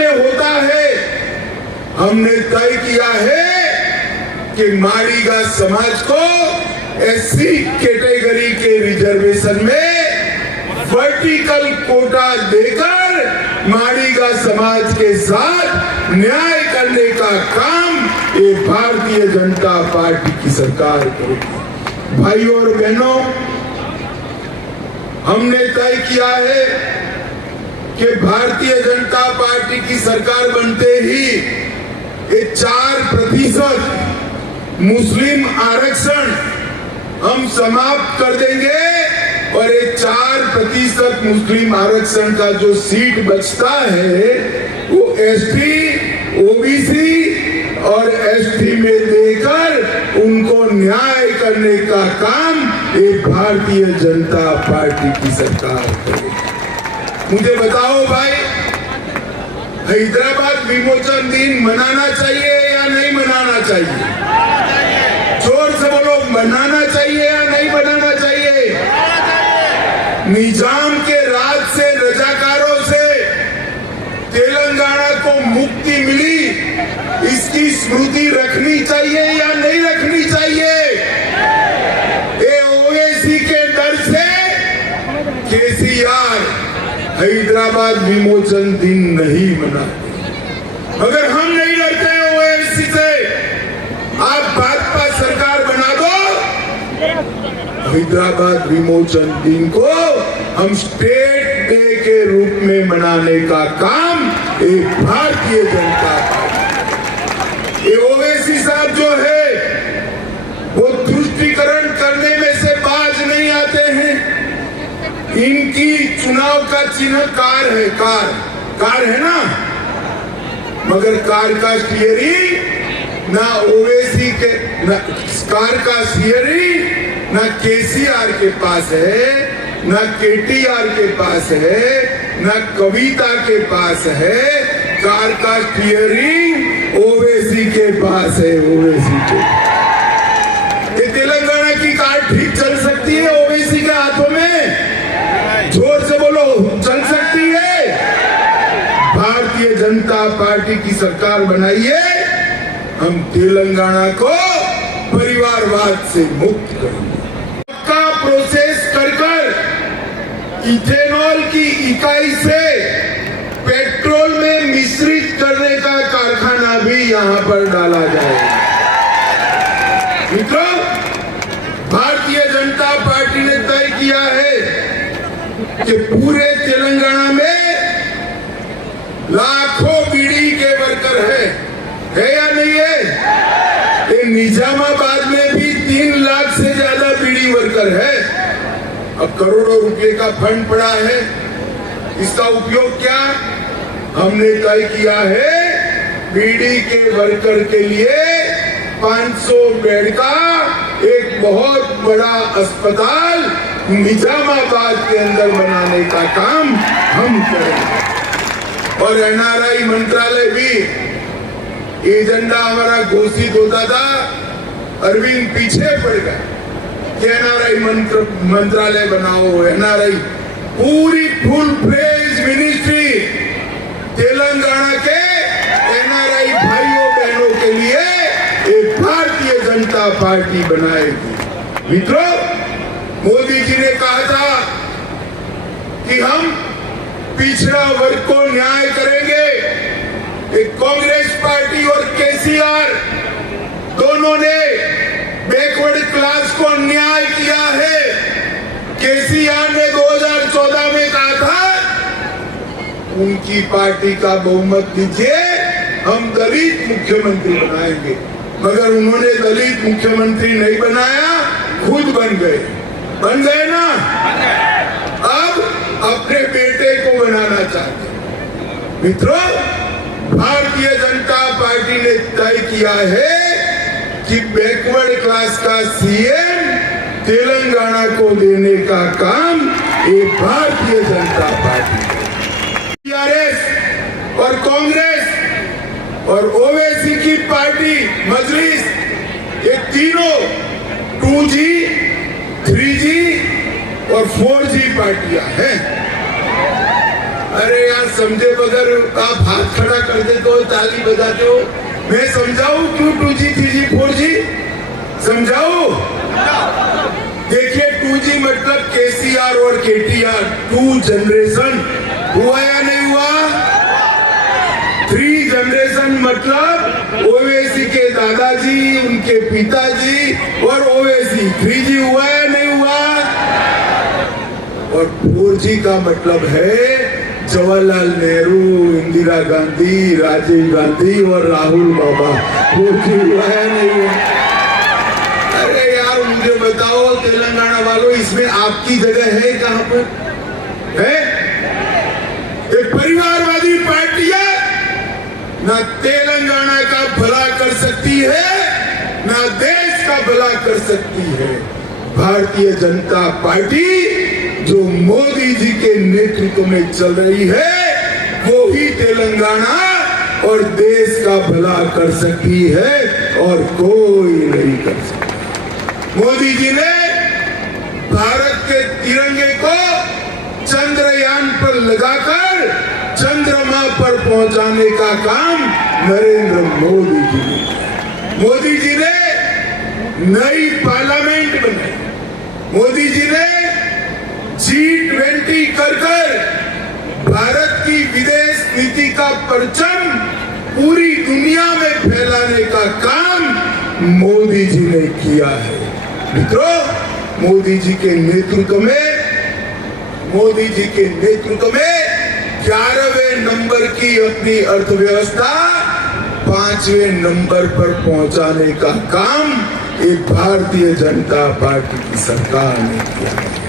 में होता है, हमने तय किया है कि माड़ीगा समाज को एससी कैटेगरी के रिजर्वेशन में वर्टिकल कोटा देकर माड़ीगा समाज के साथ न्याय करने का काम ये भारतीय जनता पार्टी की सरकार करेगी। भाइयों और बहनों, हमने तय किया है कि भारतीय जनता पार्टी की सरकार बनते ही ये 4% मुस्लिम आरक्षण हम समाप्त कर देंगे और ये 4% मुस्लिम आरक्षण का जो सीट बचता है वो एसटी, ओबीसी और एसटी में देकर उनको न्याय करने का काम ये भारतीय जनता पार्टी की सरकार करेगी। मुझे बताओ भाई, हैदराबाद विमोचन दिन मनाना चाहिए या नहीं मनाना चाहिए? जोर से बोलो, मनाना चाहिए या नहीं मनाना चाहिए? निजाम के राज से, रजाकारों से तेलंगाना को मुक्ति मिली, इसकी स्मृति रखनी चाहिए या नहीं रखनी चाहिए? ये ओवैसी के डर से केसीआर हैदराबाद विमोचन दिन नहीं मनाते। अगर हम नहीं डरते ओवैसी से, आप भाजपा सरकार बना दो, हैदराबाद विमोचन दिन को हम स्टेट डे के रूप में मनाने का काम एक भारतीय जनता पार्टी, ये ओवैसी साहब जो है वो तुष्टीकरण करने में से बाज नहीं आते हैं। इनकी चुनाव का चिन्ह कार है, कार है ना, मगर कार का स्टीयरिंग ना ओवैसी के, ना कार का स्टीयरिंग ना केसीआर के पास है, ना केटीआर के पास है, ना कविता के पास है। कार का स्टीयरिंग ओवैसी के पास है, ओवैसी के। ये तेलंगाना की कार ठीक चल सकती है ओवैसी के हाथों में? जोर से बोलो, चल सकती है? भारतीय जनता पार्टी की सरकार बनाइए, हम तेलंगाना को परिवारवाद से मुक्त करेंगे। पक्का प्रोसेस कर इथेनॉल की इकाई से पेट्रोल में मिश्रित करने का कारखाना भी यहाँ पर डाला जाएगा। मित्रों, भारतीय जनता पार्टी ने तय किया है कि पूरे तेलंगाना में लाखों बीड़ी के वर्कर है या नहीं है? ये निजामाबाद में भी 3 लाख से ज्यादा बीड़ी वर्कर है। अब करोड़ों रुपए का फंड पड़ा है, इसका उपयोग क्या? हमने तय किया है बीड़ी के वर्कर के लिए 500 बेड का एक बहुत बड़ा अस्पताल निजामाबाद के अंदर बनाने का काम हम करेंगे। और एनआरआई मंत्रालय भी, एजेंडा हमारा घोषित होता था, अरविंद पीछे पड़ गया कि एनआरआई मंत्रालय बनाओ। एनआरआई पूरी फुल फ्लेज मिनिस्ट्री तेलंगाना के एनआरआई भाइयों बहनों के लिए एक भारतीय जनता पार्टी बनाएगी। मित्रों, मोदी जी ने कहा था कि हम पिछड़ा वर्ग को न्याय करेंगे। एक कांग्रेस पार्टी और केसीआर दोनों ने बैकवर्ड क्लास को न्याय किया है। केसीआर ने 2014 में कहा था उनकी पार्टी का बहुमत दीजिए, हम दलित मुख्यमंत्री बनाएंगे, मगर उन्होंने दलित मुख्यमंत्री नहीं बनाया, खुद बन गए ना। अब अपने बेटे को बनाना चाहते। मित्रों, भारतीय जनता पार्टी ने तय किया है कि बैकवर्ड क्लास का सीएम तेलंगाना को देने का काम ये भारतीय जनता पार्टी, टीआरएस और कांग्रेस और ओवैसी की पार्टी मजलिस, ये तीनों 2G, 3G और 4G पार्टियां हैं। अरे यार, समझे बगैर आप हाथ खड़ा कर देते हो, ताली बजाते हो। मैं समझाऊं क्यों 2G 3G 4G समझाऊं? देखिए, 2G मतलब केसीआर और केटीआर, 2 जनरेशन हुआ या नहीं हुआ? 3 जनरेशन मतलब ओवैसी के दादाजी, उनके पिताजी और ओवैसी। 3G हुआ या नहीं हुआ? और 4G का मतलब है जवाहरलाल नेहरू, इंदिरा गांधी, राजीव गांधी और राहुल बाबा। 4G हुआ या नहीं हुआ? अरे यार, मुझे बताओ तेलंगाना वालों, इसमें आपकी जगह है कहां पर? है एक परिवारवादी पार्टियां ना तेलंगाना का भला कर सकती है, ना देश का भला कर सकती है। भारतीय जनता पार्टी जो मोदी जी के नेतृत्व में चल रही है, वो ही तेलंगाना और देश का भला कर सकती है और कोई नहीं कर सकता। मोदी जी ने भारत के तिरंगे को चंद्रयान पर लगाकर चंद्रमा पर पहुंचाने का काम नरेंद्र मोदी जी ने किया। मोदी जी ने नई पार्लियामेंट बनाई। मोदी जी ने G20 कर भारत की विदेश नीति का परचम पूरी दुनिया में फैलाने का काम मोदी जी ने किया है। मित्रों, मोदी जी के नेतृत्व में 11वें नंबर की अपनी अर्थव्यवस्था 5वें नंबर पर पहुंचाने का काम एक भारतीय जनता पार्टी की सरकार ने किया है।